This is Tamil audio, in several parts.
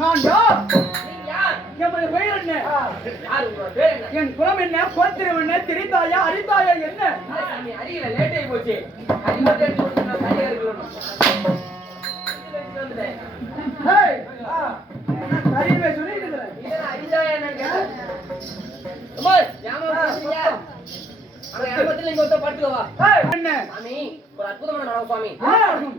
நான் யார்? நீங்க யார்? எமது பெயர் என்ன? யார் உங்களோட பேர் என்ன? என் குலம் என்ன? கோத்திரம் என்ன? தெரிந்தாயா அறிந்தாயா என்ன? சாமி அறியல லேட் ஆகி போச்சு. அறிவதே சொல்லுங்க சரியா இருக்கணும். ஹேய் அறிவே சொல்லிட்டு இதெல்லாம் அறிந்தாயா என்னங்க? அம்மா யாமா பேசுறீங்க? அங்க யாமத்துல இங்க ஒருத்தர் படுத்துக்க வா. ஹேய் என்ன? சாமி ஒரு அற்புதமான நாடகம் சாமி.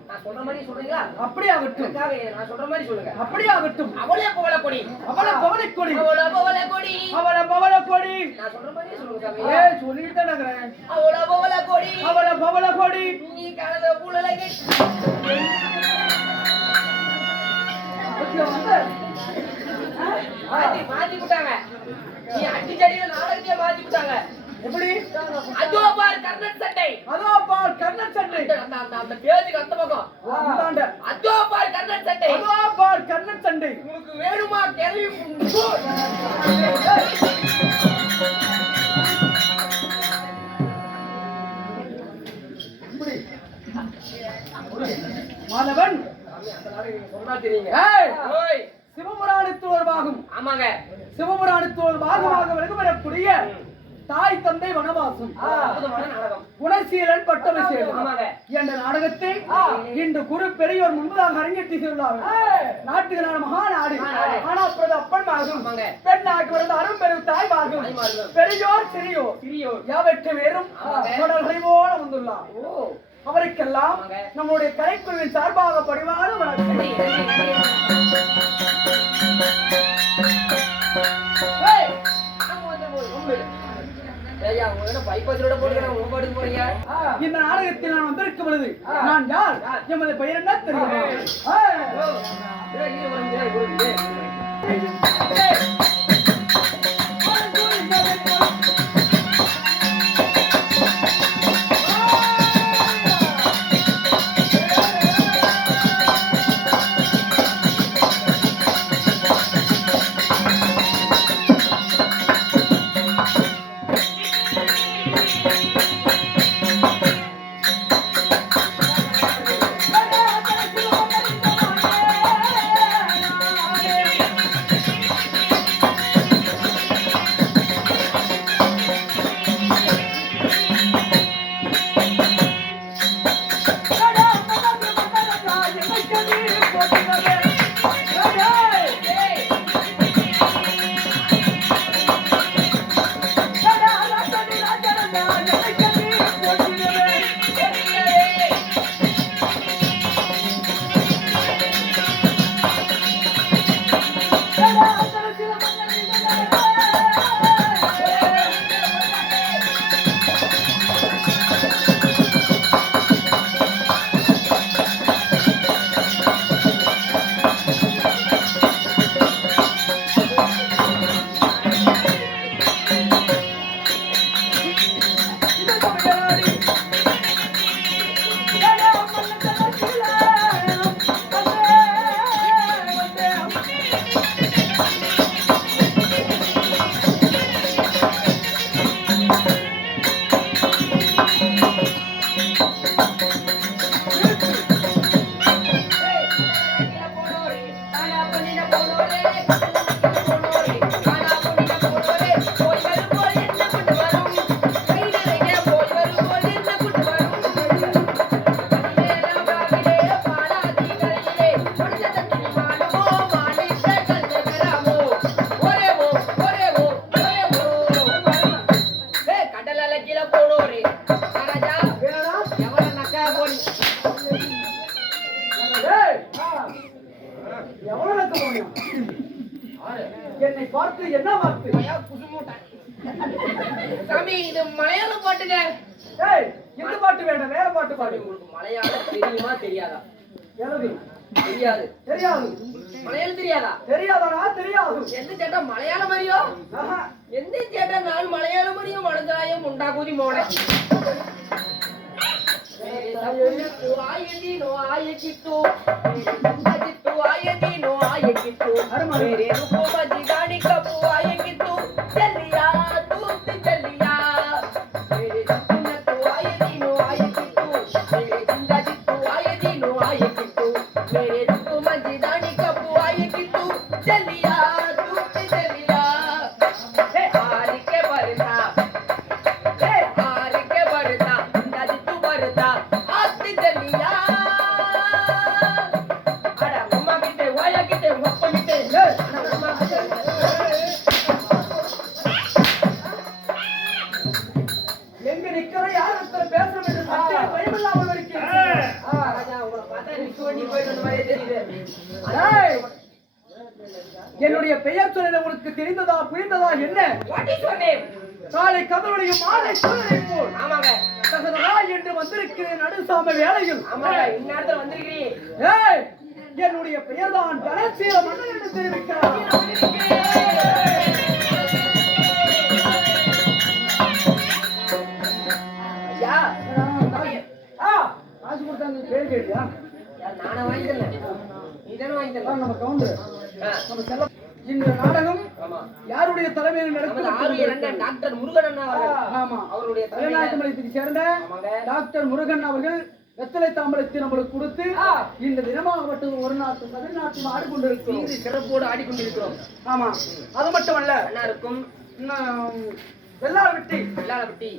நான் சொல்ற மாதிரி சொல்றீங்களா? அப்படியே ஆகட்டும். நான் சொல்ற மாதிரி சொல்லுங்க. அப்படியே ஆகட்டும். அவளே பவள கொடி. அவள பவள கொடி. அவள பவள கொடி. அவள பவள கொடி. நான் சொல்ற மாதிரி சொல்லுங்க சாமி. ஏய் சொல்லிட்டு தான் இருக்கேன். அவள பவள கொடி. அவள பவள கொடி. நீ கலந்த புலலகை. மாத்தி விட்டாங்க. நீ அடி ஜடியில நாடகத்தையே மாத்தி விட்டாங்க. எப்படி? அதோ பார் கர்ணன் சட்டை. அதோ பார் கர்ணன் சட்டை. அந்த பேஜுக்கு அந்த பக்கம். அந்தாண்ட. அதோ பார் கர்ணன் சட்டை. அதோ பார் கர்ணன் சட்டை. உனக்கு வேணுமா கேள்வி? மாதவன் அந்த நாடகம் சொன்னா தெரியுங்க. ஏய் சிவபுராணத்தோர் பாகம். ஆமாங்க. சிவபுராணத்தோர் பாகமாக விளங்கப்படக்கூடிய தாய் தந்தை வனவாசம் அற்புதமான நாடகம். குணசீலன் பட்டமசீலன் ஆமாங்க. என்ற நாடகத்தை இன்று குரு பெரியோர் முன்பதாக அரங்கேற்றி செய்துள்ளார்கள். நாட்டுக்கு நாடு மகாநாடு. ஆனா அப்பன் மாகும் பெண்ணாக்கு வந்த அரும் பெரும் தாய் மாகும் பெரியோர் சிறியோர் யாவற்றை வேறும் தொடர்களை போல வந்துள்ளார். அவருக்கெல்லாம் நம்முடைய கலைக்குழுவின் சார்பாக பணிவான வணக்கம். இந்த நாடகத்தில் நான் வந்திருக்கும் பொழுது நான் யார்? எமது பெயர் என்ன தெரியுமா? என்னை பார்த்து என்ன வார்த்தை? சாமி இது மலையாள பாட்டுங்க. ஏய் இந்த பாட்டு வேண்டாம், வேற பாட்டு பாடு. உங்களுக்கு மலையாளம் தெரியுமா தெரியாதா? எனக்கு தெரியாது. தெரியாது. மலையாளம் தெரியாதா? தெரியாதா? தெரியாது. எந்த சேட்டா மலையாளம் மாதிரியோ? ஆஹா. எந்த சேட்டா நான் மலையாளம் மாதிரியும் மனதாயம் உண்டாகுதி மோட. ஆயதினோ ஆயகித்து அஜித்து ஆயதினோ ஆயகித்து மேரே ரூபோ மஜிதானி கபு ஆயகித்து चलिया दूत चलिया मेरे जितना तो आयदिनो आयगितु मेरे जिंदा जितु आयदिनो आयगितु मेरे रूपो मजिदानी कबु आयगितु चलिया दूध चलिया हे हार के बरता नज तू बरता हाथ चलिया अरे मम्मा किते वाया किते पप्पा किते मम्मा किते எங்க நிக்கிற யார் ஒருத்தர் பேசணும் என்று சத்திய பயமில்லாமல் இருக்கிறேன் ராஜா உங்களை பார்த்தா நிக்க வேண்டி போயிட்டு வந்த மாதிரியே தெரியுது என்னுடைய பெயர் சொன்னது உங்களுக்கு தெரிந்ததா புரிந்ததா என்ன? What is your name? காலை கதவளையும் மாலை சூழலை போல் ஆமாங்க தகதகா என்று வந்திருக்கிறேன் நடுசாம வேளையில். ஆமாங்க இந்நேரத்துல வந்திருக்கிறீங்க ஏய் என்னுடைய பெயர் தான் கணசீல மன்னன் என்று தெரிவிக்கிறார். ஐயா காசு கொடுத்தாங்க பேர் கேட்டியா? நானே வாங்கிக்கிறேன் நீதானே வாங்கிக்கிறேன் நம்ம கவுண்டர் நம்ம செல்ல இந்த நாடகம் ஆமா யாருடைய தலைமையில் நமது நடக்கிறது? ஆவியர் அண்ணன் டாக்டர் முருகன் அண்ணா அவர்கள் ஆமா அவருடைய தலைநாயகமலையத்துக்கு சேர்ந்த ஆமாங்க. டாக்டர் முருகன் அவர்கள் வெத்தலை தாம்பலத்தை நம்மளுக்கு கொடுத்து இந்த தினமாகப்பட்டது ஒரு நாட்டு தமிழ்நாட்டில் ஆடிக்கொண்டிருக்கிறோம். சீரி சிறப்போடு ஆடிக்கொண்டிருக்கிறோம் ஆமா அது மட்டுமல்ல அண்ணா இருக்கும் வெள்ளாளப்பட்டி இல்லாதபட்டி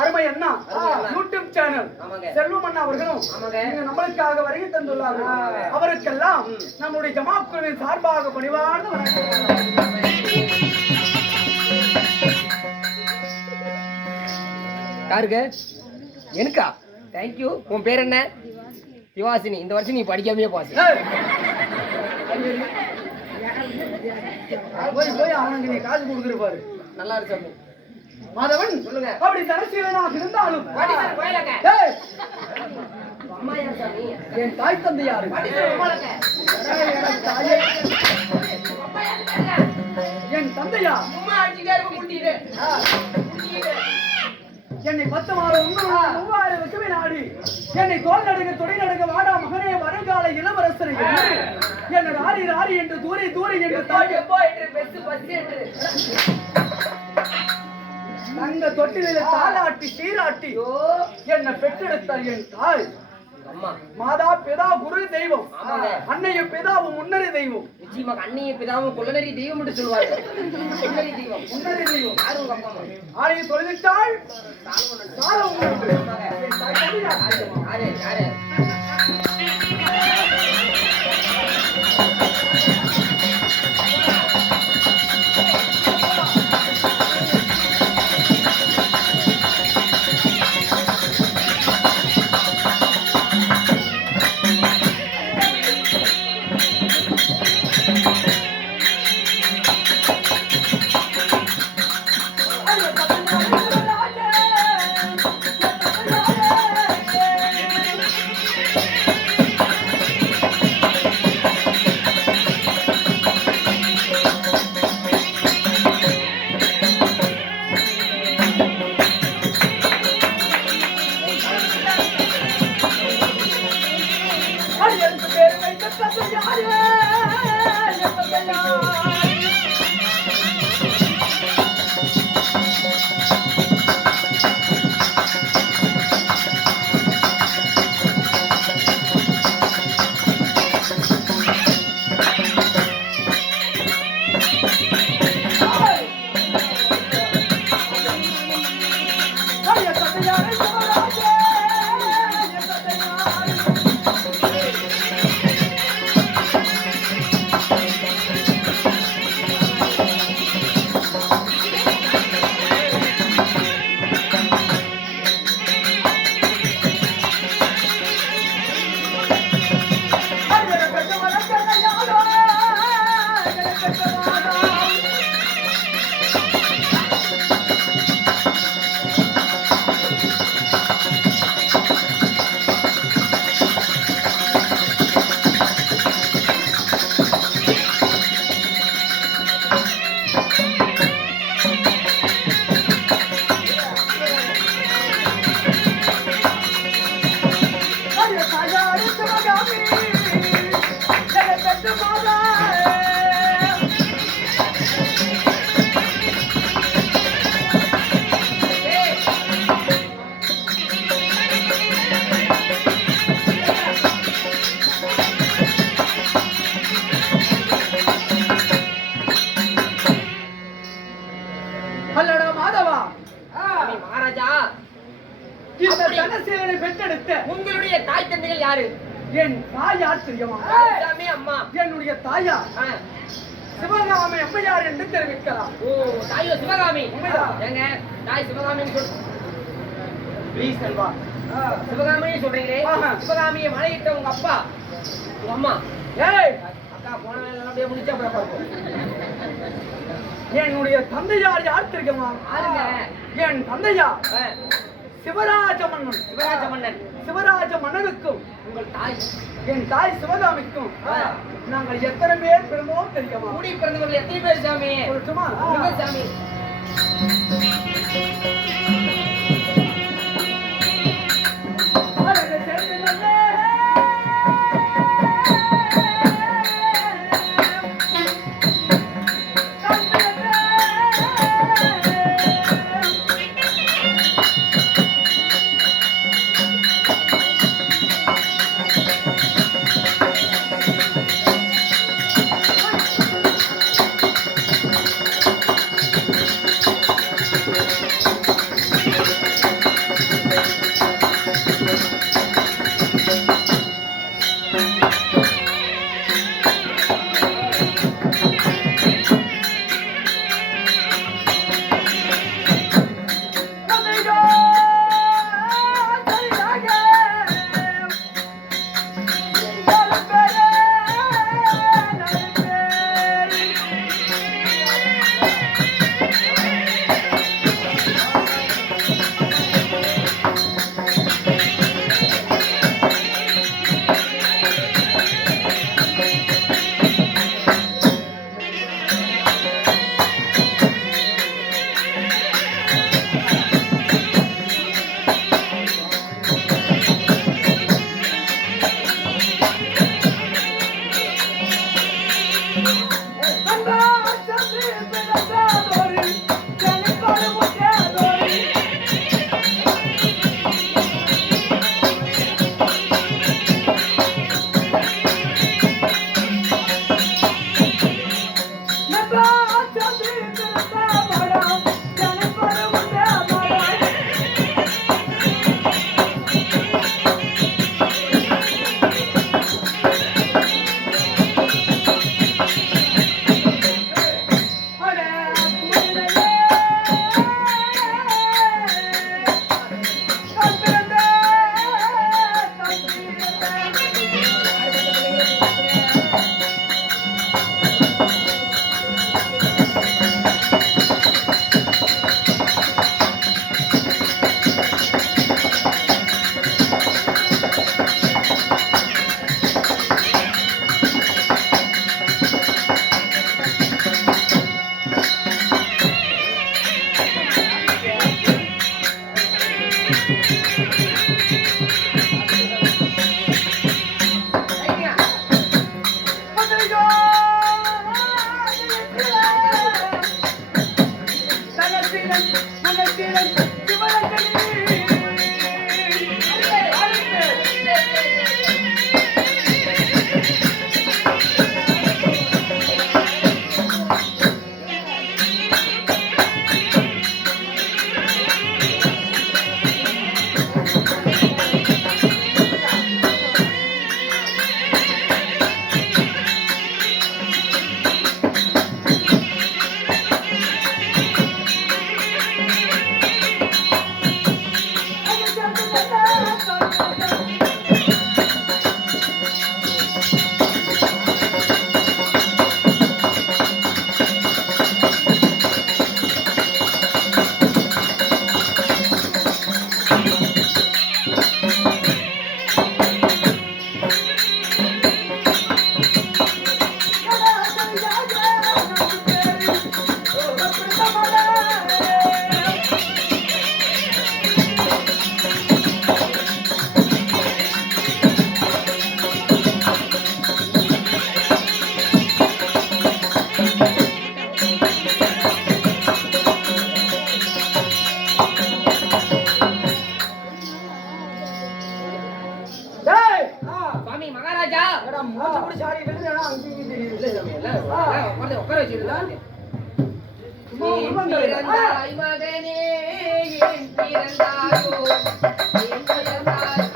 அருமை அண்ணா அருமை அண்ணா. யூடியூப் சேனல் ஆமாங்க. செல்வம் அண்ணா அவர்களும் ஆமாங்க. இங்க நம்மளுக்காக வருகை தந்துள்ளார்கள். அவருக்கெல்லாம் நம்முடைய ஜமாத் குழுவின் சார்பாக பணிவான வணக்கம். யாருக்கு எனக்கா தேங்க்யூ உன் பேர் என்ன திவாசினி இந்த வருஷம் நீ படிக்காமையே பாஸ் ஏய், போய் போய் அவனுக்கு நீ காசு கொடுத்துருப்பாரு. நல்லா இருக்கு சாமி மாதவன் சொல்லுங்க. அப்படி தனசீலனாக இருந்தாலும் வாடி சார் கோயிலங்க ஏய், அம்மா யார் சாமி என் தாய் தந்தை யாரு? வாடி சார் கோயிலங்க ஏய், எனக்கு தாயே. அம்மா யார் சார் என் தந்தையா அம்மா அடிச்சிட்டே இருக்க குட்டிடு குட்டிடு என்னை 10 மாதம் 3000 வருஷமே நாடி என்னை தோல் நடுங்க தொடை நடுங்க வாடா மகனே வருங்கால இளவரசரை என்று என்னை ராரி ராரி என்று தூரி தூரி என்று தாய் எப்போ என்று பெஸ்ட் பஸ் என்று தங்க தொட்டிலே தாளாட்டி சீராட்டி ஐயோ என்னை பெற்றெடுத்தார் என் தாய். அம்மா மாதா பிதா குரு தெய்வம் ஆமாங்க. அன்னையும் பிதாவும் முன்னறி தெய்வம் நிச்சயமா அண்ணியை பிதாவும் கொள்ளநெறி தெய்வம் என்று சொல்லுவாங்க கொள்ளநெறி தெய்வம் முன்னறி தெய்வம் யாரு உங்க அப்பா அம்மா ஆணையை தொழுதிட்டால் சாலமன் சாலம் உண்டு. என் தாய் தந்தையா? யாரு யாரு எனக்கு பேர் வைத்த தந்தை யாரு? என் தந்தையா? என் தந்தையாரே சிவராஜே, என் தந்தையாரே. பெற்ற உங்களுடைய தாய் தந்தைகள் யாரு? என் தாய் யார் தெரியுமா? சாமி அம்மா. என்னுடைய தாயார் சிவகாமி அம்மையார் என்று தெரிவிக்கலாம். ஓ, தாயோ சிவகாமி. உண்மைதான். ஏங்க தாய் சிவகாமின்னு சொல். ப்ளீஸ் அல்வா. சிவகாமின்னு சொல்றீங்களே, சிவகாமியை மனைவிட்ட உங்க அப்பா உங்க அம்மா. ஏய், அக்கா போன வேலை அப்படியே முடிச்சா அப்புறம் பார்ப்போம். என்னுடைய தந்தையார் யார் தெரியுமா? யாருங்க? என் தந்தையார் சிவராஜ மன்னன். சிவராஜ மன்னன். சிவராஜ மன்னனுக்கும் உங்கள் தாய் என் தாய் சிவகாமிக்கும் நாங்கள் எத்தனை பேர் பிறந்தோம் தெரியுமா? கூடி பிறந்தவர்கள் எத்தனை பேர் சாமி? சொல்லட்டுமா? சொல்லுங்க சாமி. உட்கார வச்சிருந்தேன். பிறந்தாய் மகனே, ஏன் பிறந்தாயோ, ஏன் பிறந்தாய்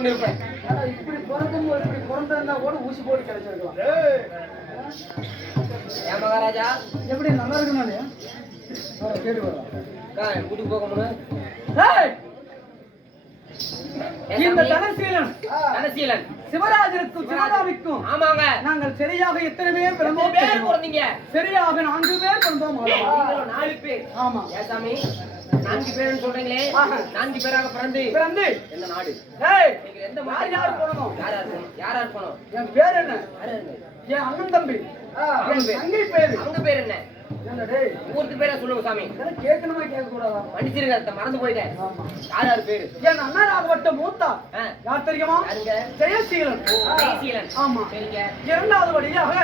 கொண்டிருப்பேன். ஆனா இப்படி பிறக்கும்போது இப்படி பிறந்திருந்தா கூட ஊசி போட்டு கிடைச்சிருக்கலாம். ஏன் மகாராஜா எப்படி நல்லா இருக்குனாலே கேட்டு வரலாம். வீட்டுக்கு போக முடியும். இந்த தனசீலன் தனசீலன் சிவராஜனுக்கும் சிவகாமிக்கும் ஆமாங்க நாங்கள் சரியாக எத்தனை பேர் பிறந்தோம்? பேர் பிறந்தீங்க. சரியாக 4 பேர் பிறந்தோம். 4 பேர். ஆமா. ஏன் சாமி 4 பேர்னு சொல்றீங்களே? 4 பேராக பிறந்து எந்த நாடு? நீங்க எந்த மாதிரி யார் போனோம்? யார் போனோம்? என் பேர் என்ன? என் அண்ணன் தம்பி தங்கை பேரு. அவங்க பேர் என்ன? ஊருக்கு பேரை சொல்லுங்க சாமி. கேட்கணுமா கேட்க கூடாதா? மன்னிச்சிருங்க, மறந்து போயிட்டேன். யார் பேரு? என் அண்ணனாகப்பட்ட மூத்தா யார் தெரியுமா? ஜெயசீலன். ஜெயசீலன். ஆமா. சரிங்க. 2வது வழியாக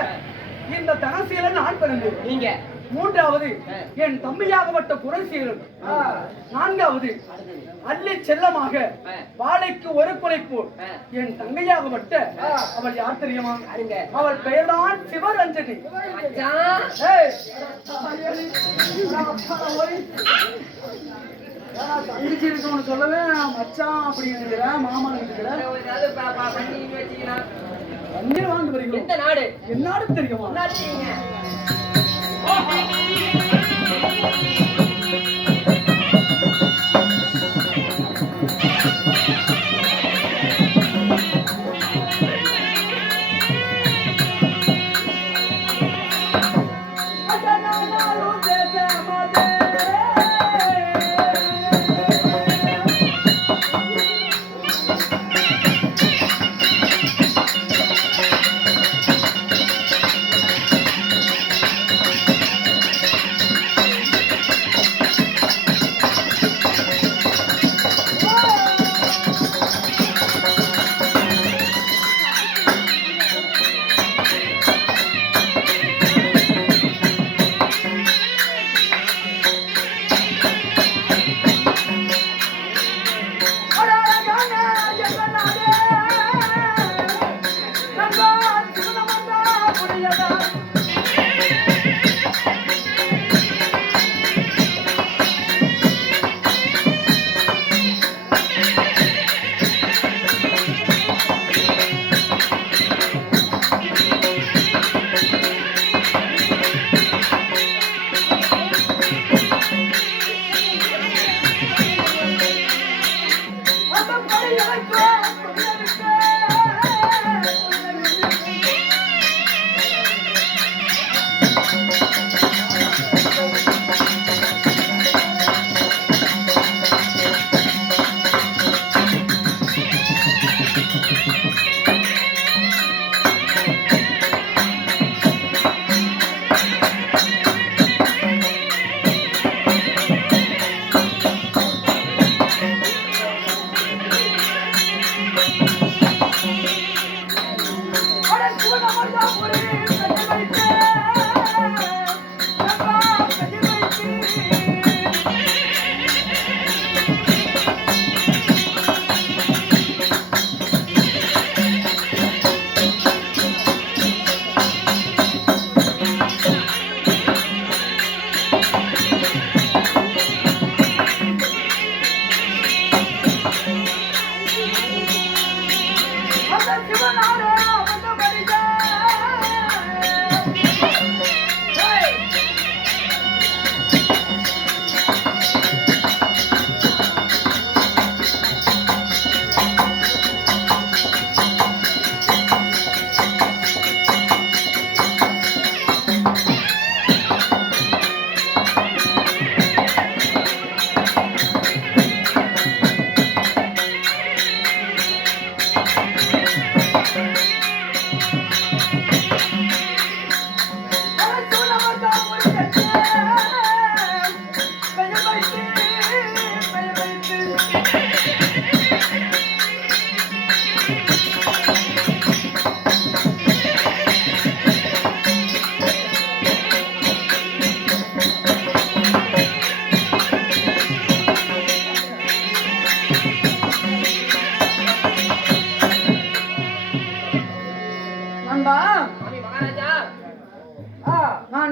இந்த தனசீலன் ஆண் பிறந்து நீங்க 3வது என் தம்பியாகப்பட்ட குறைசீலன். 4வது அள்ளி செல்லமாக வாழைக்கு ஒரு குலைப்பு என் தங்கையாகப்பட்ட அவள் யார் தெரியுமா? அவள் பெயர்தான் சிவரஞ்சனி. தங்கச்சி இருக்கவனு சொல்லவே மச்சான் அப்படின்னு இருக்கிற மாமான்னு இருக்கிற தண்ணீர் வாங்க வரீங்க. எந்த நாடு? என் நாடு தெரியுமா?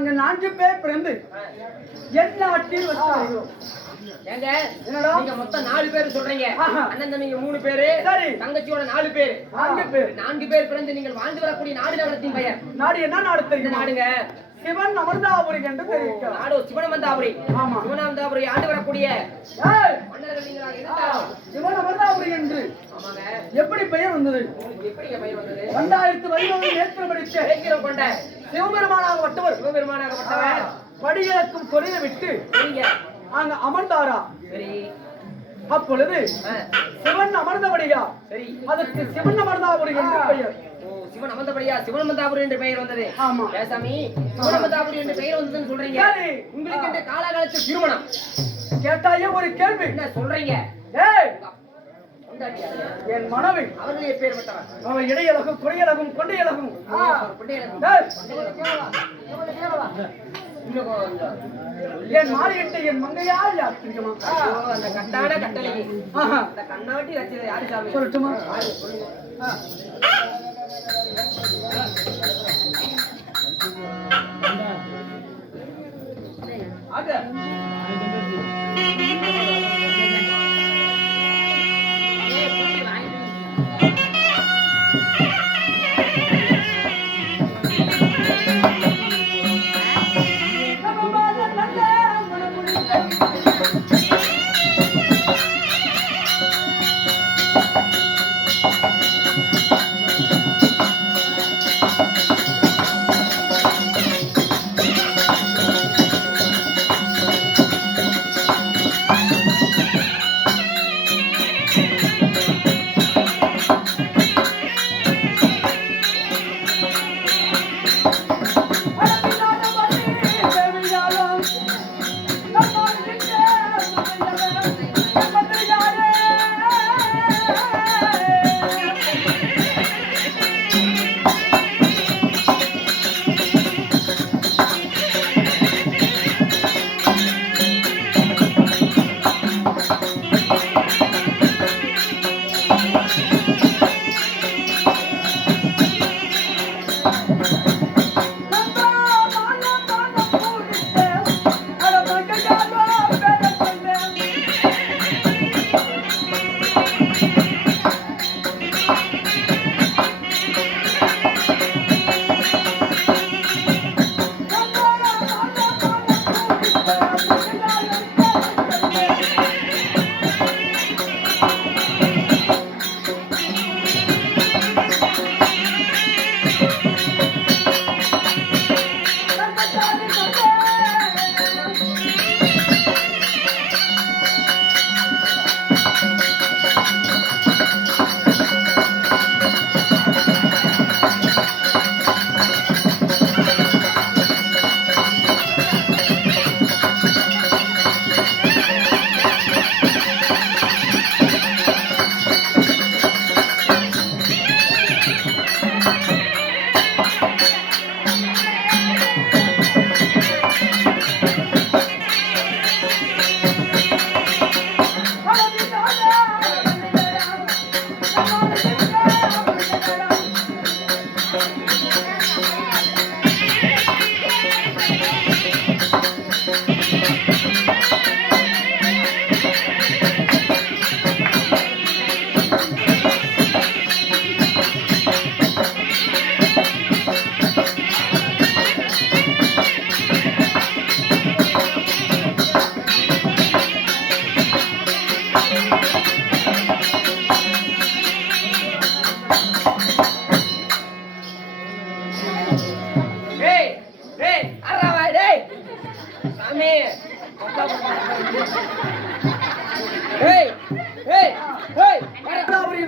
நாங்கள் 4 பேர் பிறந்து என் நாட்டில் வசித்து வருகிறோம். ஏங்க என்னடா நீங்க மொத்தம் 4 பேர் சொல்றீங்க. அண்ணன் தம்பிங்க 3 பேரு, சரி தங்கச்சியோட 4 பேர். 4 பேர் பிறந்து நீங்கள் வாழ்ந்து வரக்கூடிய நாடு நகரத்தின் பெயர். நாடு என்ன நாடு தெரியும்? நாடுங்க சிவன் அமர்ந்தாபுரி என்று தெரிவிக்கிறார். நாடு சிவனமந்தாபுரி. ஆமா, சிவனமந்தாபுரி ஆண்டு வரக்கூடிய மன்னர்கள் நீங்களாக இருந்தால் சிவன் அமர்ந்தாபுரி என்று ஆமாங்க எப்படி பெயர் வந்தது? எப்படி பெயர் வந்தது? 2011 நேற்று படித்த இலக்கியம் கொண்ட சிவபெருமானாகப்பட்டவர் படியிலக்கும் தொழிலை விட்டு அங்க அமர்ந்தாரா? சரி. அப்பொழுது சிவன் அமர்ந்தபடியா? சரி. அதற்கு சிவன் அமர்ந்தாபுரி என்று பெயர். சிவன் அமர்ந்தபடியா சிவனமந்தாபுரி என்று பெயர் வந்தது. ஆமா சாமி, சிவனமந்தாபுரி என்று பெயர் வந்ததுன்னு சொல்றீங்க. உங்களுக்கு இந்த காலகாலத்து திருமணம் கேட்டாயே ஒரு கேள்வி. என்ன சொல்றீங்க? என் மனைவி அவர்களே பேர் பெற்றவர். அவன் இடையழகும் குறையழகும் கொண்டையழகும் என் மாறியிட்ட என் மங்கையால் யார் தெரியுமா? அந்த கட்டான கட்டளைக்கு அந்த கண்ணாட்டி வச்சது யாரு சாமி? சொல்லட்டுமா?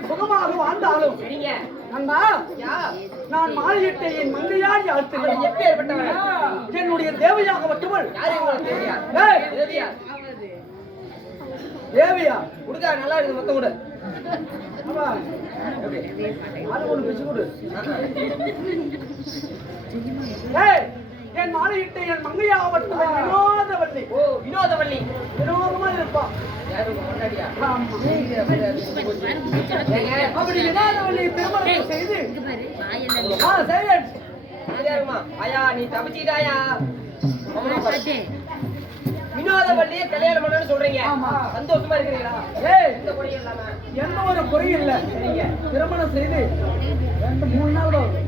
சுகமாக வாழ்ந்தாலும் நான் மாறியிட்ட என் மங்கையார் யார் தெரியும்? எப்பேற்பட்டவன்? என்னுடைய தேவையாகப்பட்டவள். தேவியா கொடுத்தா நல்லா இருக்கு. மொத்தம் கூட அது ஒண்ணு பிச்சு கொடு. என் மாலையிட்ட என் மங்கையாகப்பட்டவள் வினோதவல்லி. ஓ, வினோதவல்லி. வினோதமா இருப்பா. அப்படி வினோதவல்லி திருமணம் செய்து சரியாருமா ஐயா நீ தப்பிச்சிட்டாயா வினோதவள்ளியை கல்யாணம் பண்ணணும்னு சொல்றீங்க ஆமா. சந்தோஷமா இருக்கிறீங்களா ஏய் எந்த குறையும் இல்லாம எந்த ஒரு குறையும் இல்ல சரிங்க திருமணம் செய்து 2-3 நாள் தான் ஆகுது.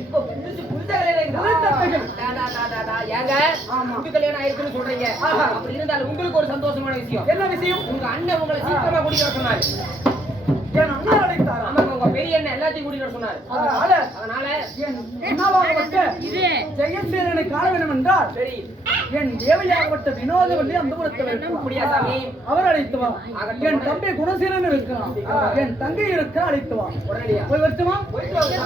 இப்போ புதுசா கல்யாணம் புதுசா ஆயிருக்கா? கல்யாணம். ஏங்க ஆமா. புது கல்யாணம் ஆயிருக்குன்னு சொல்றீங்க ஆஹா. அப்படி இருந்தாலும் உங்களுக்கு ஒரு சந்தோஷமான விஷயம் என்ன விஷயம்? உங்க அண்ணன் உங்களை சீக்கிரமா கூட்டிட்டு வர சொன்னாரு என் அண்ணா அழைத்தாரா? ஆமாங்க உங்க பெரிய அண்ணன் எல்லாத்தையும் கூட்டிட்டு வர சொன்னாரு அதனால என் அண்ணாவாகப்பட்ட ஜெயசீலனை காண வேண்டும் என்றால் சரி என் தேவையாகப்பட்ட வினோதவல்லி அந்த புறத்தில் அப்படியா சாமி அவர் அழைத்து வா. ஆகட்டும். என் தம்பி குணசீலன் இருக்கிறான். என் தங்கை இருக்கிற அழைத்து வா. உடனடியா போய் வரட்டுமா? போயிட்டு வாங்க